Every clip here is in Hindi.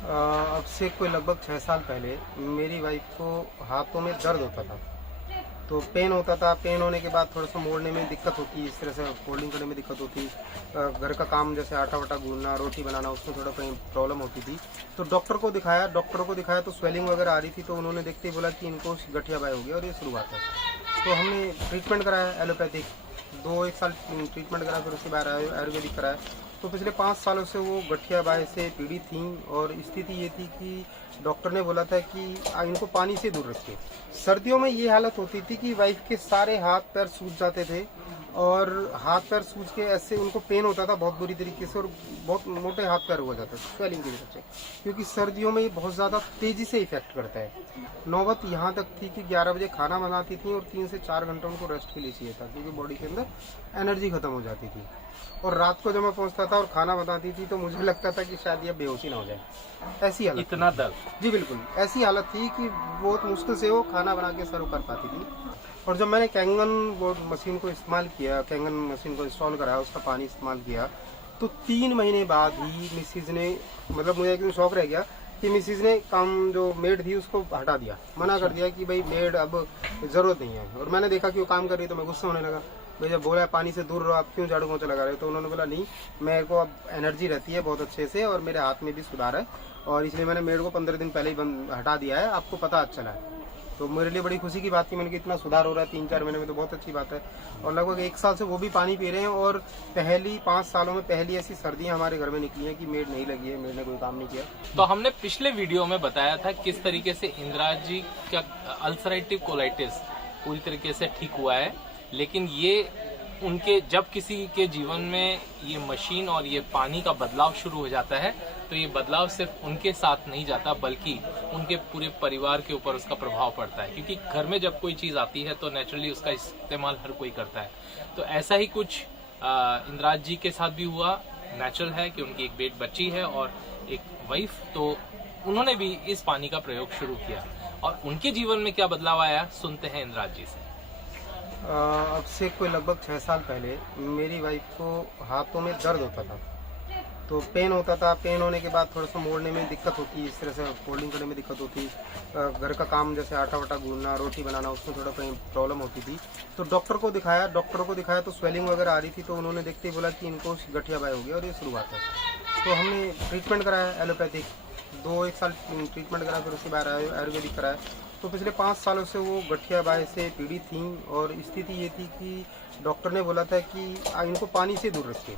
अब से कोई लगभग 6 साल पहले मेरी वाइफ को हाथों में दर्द होता था। तो पेन होता था। पेन होने के बाद थोड़ा सा मोड़ने में दिक्कत होती, इस तरह से फोल्डिंग करने में दिक्कत होती। घर का काम जैसे आटा वाटा गूंदना, रोटी बनाना, उसमें थोड़ा कहीं प्रॉब्लम होती थी। तो डॉक्टर को दिखाया तो स्वेलिंग वगैरह आ रही थी। तो उन्होंने देखते ही बोला कि इनको गठिया बाय हो गया और ये शुरुआत है। तो हमने ट्रीटमेंट कराया एलोपैथिक, 2-1 साल ट्रीटमेंट करा, फिर उसके बाद आयुर्वेदिक कराया। तो पिछले 5 सालों से वो गठिया बाय से पीड़ित थी और स्थिति ये थी कि डॉक्टर ने बोला था कि इनको पानी से दूर रखिए। सर्दियों में ये हालत होती थी कि वाइफ के सारे हाथ पैर सूज जाते थे और हाथ पैर सूज के ऐसे उनको पेन होता था बहुत बुरी तरीके से और बहुत मोटे हाथ पैर हो जाते थे स्वेलिंग की वजह से, क्योंकि सर्दियों में ये बहुत ज़्यादा तेज़ी से इफेक्ट करता है। नौबत यहाँ तक थी कि 11 बजे खाना बनाती थी और 3 से 4 घंटे उनको रेस्ट के लिए चाहिए था, क्योंकि बॉडी के अंदर एनर्जी खत्म हो जाती थी। और रात को जब मैं पहुंचता था और खाना बनाती थी तो मुझे लगता था कि शायद ये बेहोशी ना हो जाए, ऐसी हालत इतना दर्द। जी बिल्कुल, ऐसी हालत थी कि बहुत मुश्किल से वो खाना बना के सर्व कर पाती थी। और जब मैंने कैंगन वो मशीन को इस्तेमाल किया, कैंगन मशीन को इंस्टॉल कराया, उसका पानी इस्तेमाल किया, तो 3 महीने बाद ही मिसिज ने, मतलब मुझे एकदम शौक रह गया कि मिसिज ने काम जो मेड थी उसको हटा दिया, मना कर दिया कि भाई मेड अब जरूरत नहीं है। और मैंने देखा कि वो काम कर रही है तो मैं गुस्सा होने लगा। भाई जब बोला पानी से दूर रहो, आप क्यों झाड़ू पोंछा लगा रहे हो? तो उन्होंने बोला नहीं, मेरे को अब एनर्जी रहती है बहुत अच्छे से और मेरे हाथ में भी सुधार है और इसलिए मैंने मेड को 15 दिन पहले ही हटा दिया है, आपको पता चला है। तो मेरे लिए बड़ी खुशी की बात थी, मैंने कहा इतना सुधार हो रहा है 3-4 महीने में, तो बहुत अच्छी बात है। और लगभग 1 साल से वो भी पानी पी रहे हैं और पहली 5 सालों में पहली ऐसी सर्दियां हमारे घर में निकली हैं कि मेड नहीं लगी है, मेड ने कोई काम नहीं किया। तो हमने पिछले वीडियो में बताया था किस तरीके से इंदिरा जी का अल्सरेटिव कोलाइटिस पूरी तरीके से ठीक हुआ है, लेकिन ये उनके जब किसी के जीवन में ये मशीन और ये पानी का बदलाव शुरू हो जाता है तो ये बदलाव सिर्फ उनके साथ नहीं जाता बल्कि उनके पूरे परिवार के ऊपर उसका प्रभाव पड़ता है, क्योंकि घर में जब कोई चीज आती है तो नेचुरली उसका इस्तेमाल हर कोई करता है। तो ऐसा ही कुछ इंदिरा जी के साथ भी हुआ। नेचुरल है कि उनकी एक बच्ची है और एक वाइफ, तो उन्होंने भी इस पानी का प्रयोग शुरू किया और उनके जीवन में क्या बदलाव आया सुनते हैं इंदिरा जी से। अब से कोई लगभग 6 साल पहले मेरी वाइफ को हाथों में दर्द होता था। तो पेन होता था। पेन होने के बाद थोड़ा सा मोड़ने में दिक्कत होती, इस तरह से फोल्डिंग करने में दिक्कत होती। घर का काम जैसे आटा वाटा गूंदना, रोटी बनाना, उसमें थोड़ा कहीं प्रॉब्लम होती थी। तो डॉक्टर को दिखाया तो स्वेलिंग वगैरह आ रही थी। तो उन्होंने देखते ही बोला कि इनको गठिया बाय हो गया और ये शुरुआत है। तो हमने ट्रीटमेंट कराया एलोपैथिक, 2-1 साल ट्रीटमेंट करा, फिर उसके बाद आयुर्वेदिक कराया। तो पिछले 5 सालों से वो गठिया बाय से पीड़ित थी और स्थिति ये थी कि डॉक्टर ने बोला था कि इनको पानी से दूर रखिए।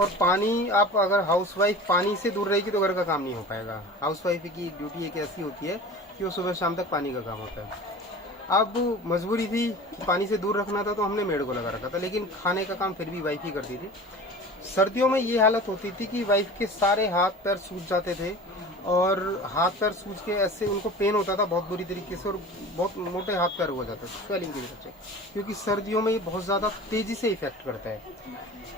और पानी, आप अगर हाउसवाइफ पानी से दूर रहेगी तो घर का काम नहीं हो पाएगा। हाउसवाइफ की ड्यूटी एक ऐसी होती है कि वो सुबह शाम तक पानी का काम होता है। अब मजबूरी थी कि पानी से दूर रखना था तो हमने मेड को लगा रखा था, लेकिन खाने का काम फिर भी वाइफ ही करती थी। सर्दियों में ये हालत होती थी कि वाइफ के सारे हाथ पैर सूज जाते थे और हाथ पैर सूज के ऐसे उनको पेन होता था बहुत बुरी तरीके से और बहुत मोटे हाथ पैर हो जाते थे स्वेलिंग की वजह से, क्योंकि सर्दियों में ये बहुत ज़्यादा तेज़ी से इफेक्ट करता है।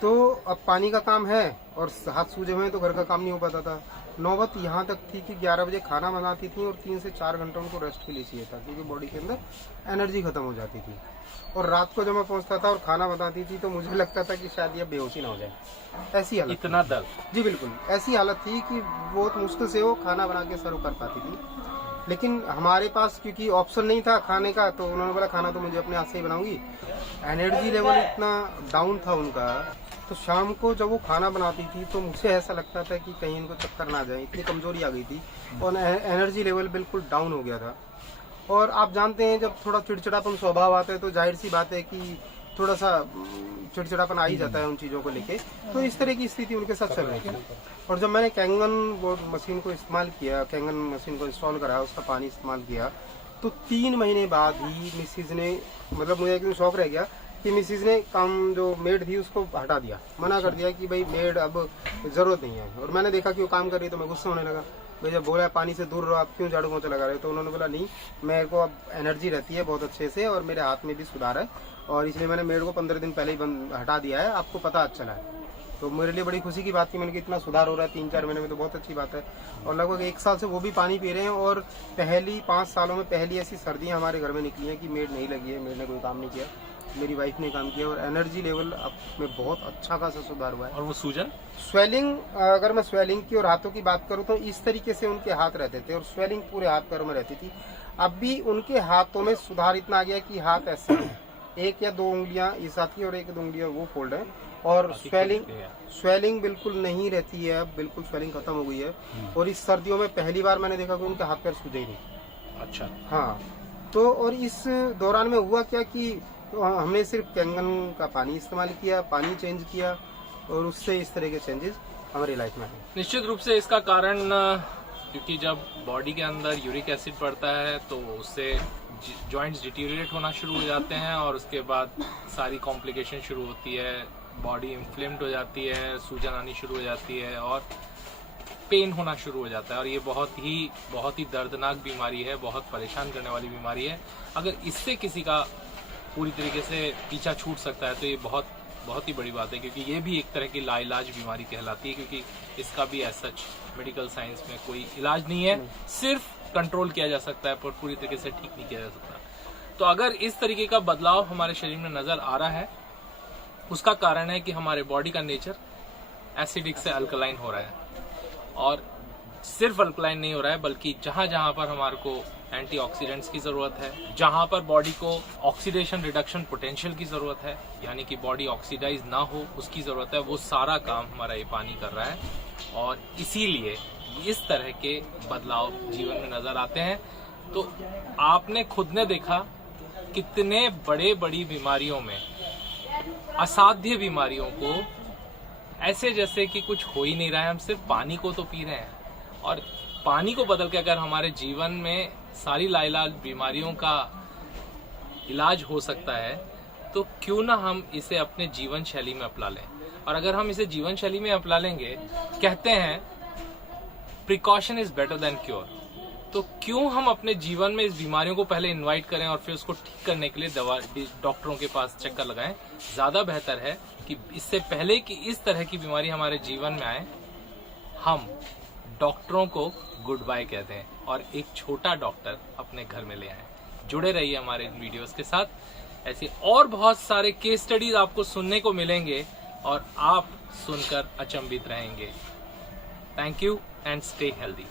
तो अब पानी का काम है और हाथ सूजे हुए हैं तो घर का काम नहीं हो पाता था। नौबत यहाँ तक थी कि 11 बजे खाना बनाती थी और 3 से 4 घंटे उनको रेस्ट के लिए चाहिए था, क्योंकि बॉडी के अंदर एनर्जी खत्म हो जाती थी। और रात को जब मैं पहुंचता था और खाना बनाती थी तो मुझे लगता था कि शायद ये बेहोशी ना हो जाए, ऐसी हालत इतना दर्द। जी बिल्कुल, ऐसी हालत थी कि बहुत मुश्किल से वो खाना बना के सर्व कर पाती थी। लेकिन हमारे पास क्योंकि ऑप्शन नहीं था खाने का, तो उन्होंने बोला खाना तो मुझे अपने हाथ से ही बनाऊंगी। एनर्जी लेवल इतना डाउन था उनका, तो शाम को जब वो खाना बनाती थी तो मुझे ऐसा लगता था कि कहीं इनको चक्कर ना जाए, इतनी कमजोरी आ गई थी और एनर्जी लेवल बिल्कुल डाउन हो गया था। और आप जानते हैं जब थोड़ा चिड़चिड़ापन स्वभाव आता है तो जाहिर सी बात है कि थोड़ा सा चिड़चिड़ापन आ ही जाता है उन चीज़ों को लेके। तो इस तरह की स्थिति उनके साथ चल रही थी। और जब मैंने कैंगन वो मशीन को इस्तेमाल किया, कैंगन मशीन को इंस्टॉल कराया, उसका पानी इस्तेमाल किया, तो 3 महीने बाद ही मिसिज ने, मतलब मुझे एकदम शौक रह गया कि मिसिज ने काम जो मेड थी उसको हटा दिया, मना कर दिया कि भाई मेड अब जरूरत नहीं है। और मैंने देखा कि वो काम कर रही है तो मैं गुस्सा होने लगा। भाई जब बोला पानी से दूर रहो, आप क्यों झाड़ू पोंछा लगा रहे हो? तो उन्होंने बोला नहीं, मेरे को अब एनर्जी रहती है बहुत अच्छे से और मेरे हाथ में भी सुधार है और इसलिए मैंने मेड को 15 दिन पहले ही हटा दिया है, आपको पता चला है। तो मेरे लिए बड़ी खुशी की बात थी, मैंने कहा इतना सुधार हो रहा है 3-4 महीने में, तो बहुत अच्छी बात है। और लगभग 1 साल से वो भी पानी पी रहे हैं और पहली 5 सालों में पहली ऐसी सर्दियां हमारे घर में निकली हैं कि मेड नहीं लगी है, मेड ने कोई काम नहीं किया। मेरी वाइफ ने काम किया और एनर्जी लेवल अब में बहुत अच्छा खासा सुधार हुआ है। और वो सूजन? स्वेलिंग, अगर मैं स्वेलिंग की और हाथों की बात करूं तो इस तरीके से उनके हाथ रहते थे और स्वेलिंग पूरे हाथ पैरों में रहती थी। अब भी उनके हाथों में सुधार इतना आ गया कि हाथ ऐसे हैं, एक या दो उंगलियां इस हाथ की और एक दो उंगलियां वो फोल्ड है, और स्वेलिंग बिल्कुल नहीं रहती है, अब बिल्कुल स्वेलिंग खत्म हो गई है। और इस सर्दियों में पहली बार मैंने देखा कि उनके हाथ पैर सूजे ही नहीं। अच्छा। हाँ, तो और इस दौरान में हुआ क्या कि हमने सिर्फ कैंगन का पानी इस्तेमाल किया, पानी चेंज किया, और उससे इस तरह के चेंजेस हमारी लाइफ में आए। निश्चित रूप से इसका कारण, क्योंकि जब बॉडी के अंदर यूरिक एसिड बढ़ता है तो उससे जॉइंट्स डिटीरियरेट होना शुरू हो जाते हैं और उसके बाद सारी कॉम्प्लिकेशन शुरू होती है, बॉडी इन्फ्लेम्ड हो जाती है, सूजन आनी शुरू हो जाती है और पेन होना शुरू हो जाता है। और ये बहुत ही दर्दनाक बीमारी है, बहुत परेशान करने वाली बीमारी है। अगर इससे किसी का पूरी तरीके से पीछा छूट सकता है तो ये बहुत ही बड़ी बात है, क्योंकि ये भी एक तरह की लाइलाज बीमारी कहलाती है, क्योंकि इसका भी एज सच मेडिकल साइंस में कोई इलाज नहीं है, सिर्फ कंट्रोल किया जा सकता है पर पूरी तरीके से ठीक नहीं किया जा सकता। तो अगर इस तरीके का बदलाव हमारे शरीर में नजर आ रहा है, उसका कारण है कि हमारे बॉडी का नेचर एसिडिक से अल्कलाइन हो रहा है। और सिर्फ अल्कलाइन नहीं हो रहा है, बल्कि जहां जहां पर हमारे को एंटीऑक्सीडेंट्स की जरूरत है, जहां पर बॉडी को ऑक्सीडेशन रिडक्शन पोटेंशियल की जरूरत है, यानी कि बॉडी ऑक्सीडाइज ना हो उसकी जरूरत है, वो सारा काम हमारा ये पानी कर रहा है। और इसीलिए इस तरह के बदलाव जीवन में नजर आते हैं। तो आपने खुद ने देखा कितने बड़ी बीमारियों में, असाध्य बीमारियों को ऐसे जैसे कि कुछ हो ही नहीं रहा है, हम सिर्फ पानी को तो पी रहे हैं। और पानी को बदल के अगर हमारे जीवन में सारी लाइलाज बीमारियों का इलाज हो सकता है तो क्यों ना हम इसे अपने जीवन शैली में अपना लें। और अगर हम इसे जीवन शैली में अपना लेंगे, कहते हैं precaution is better than cure, तो क्यों हम अपने जीवन में इस बीमारियों को पहले इनवाइट करें और फिर उसको ठीक करने के लिए डॉक्टरों के पास चक्कर लगाएं। ज्यादा बेहतर है कि इससे पहले कि इस तरह की बीमारी हमारे जीवन में आए, हम डॉक्टरों को गुड बाय कह दें और एक छोटा डॉक्टर अपने घर में ले आए। जुड़े रहिए हमारे इन वीडियोस के साथ, ऐसे और बहुत सारे केस स्टडीज आपको सुनने को मिलेंगे और आप सुनकर अचंभित रहेंगे। Thank you and stay healthy.